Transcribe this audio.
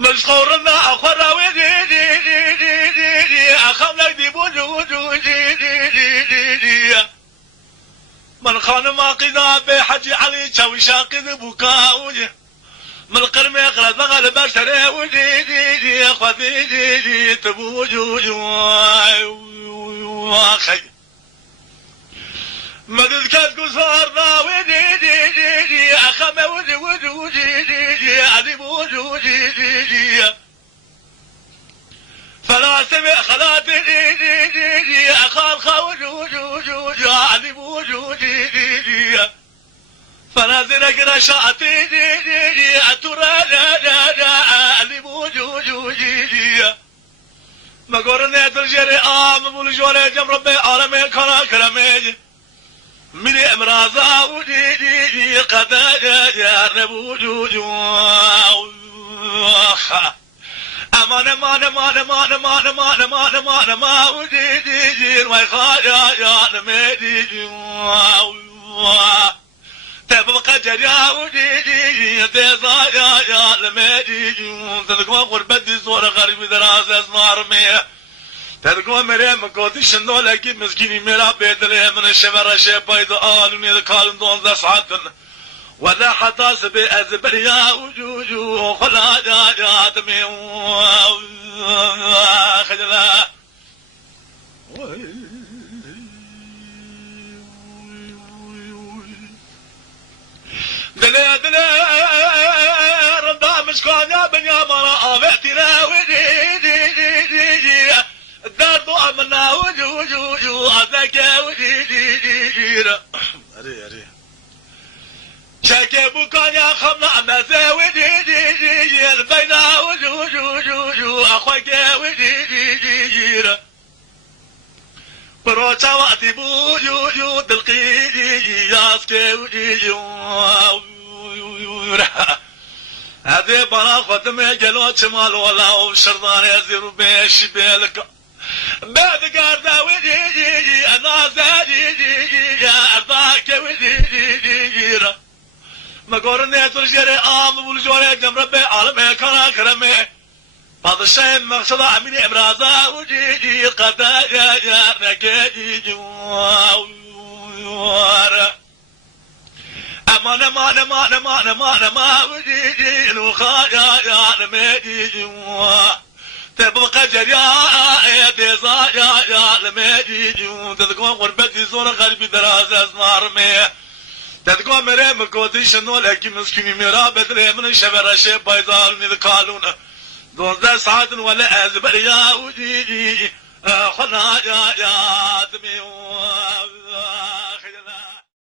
مشغورنا أخراوي أخملك دي بوجو من خان ما قنا بحج علي شوي شاقد بكاوي من قرم يقرأ مغل بشري ودي خذي تبوجو واخي مدد كاتكو صارنا ودي أخم ودي علي بوجودي فلا سمع خلاتي أخال خوجودي علي بوجودي فنازلك رشاتي أترى علي بوجودي ما قرني ترجري آم بولجوري جم ربي عالمي كنا كرمي من امراض ودي قداجا نبوجود امان ما ودي ما خايا يا نمدي تبقى جريا ودي تزا يا نمدي تلقى غربتي صورة غريب دراز اسمار مية تلقوا مريم قوتي شنو لكن مسكيني مرا بيدلي من الشمرة شيبايد آلوني ذكالن دون ذا ساعتن ولا حتى سبي أزبريا وجوجو خلا جا دمي خجلا دلي ربا مسكون يا بنيا مرا آبعتنا ودي الدار ضوء منا وجو هذاك ودي أري شاكي بكان يا خمنا ماذا ودي البينا وجو أخوك ودي بروتا وقتي بوجو تلقي ياسكي ودي هذه برا ختم جلوت شمال ولا وشردان يزير بيش بيلك بعد قاردا ودي انا زادي ارضاك ودي ما قرني ترجري ام بولجوري جم ربي عالمي كان كرمي بعض الشيء مقصد عملي امراضا ودي قدا يا نكدي ما ودي وخايا يا نمدي تبقى جريا ديزا يا نمدي تلقوا غربتي صورة قلبي دراز اسمار مية تلقوا مريم قوتي شنو لكن مسكيني مرا بدري من الشبرة شيب بيضال ذكالون دون ذا ساعة ولا أزبر يا ودي خنا يا دمي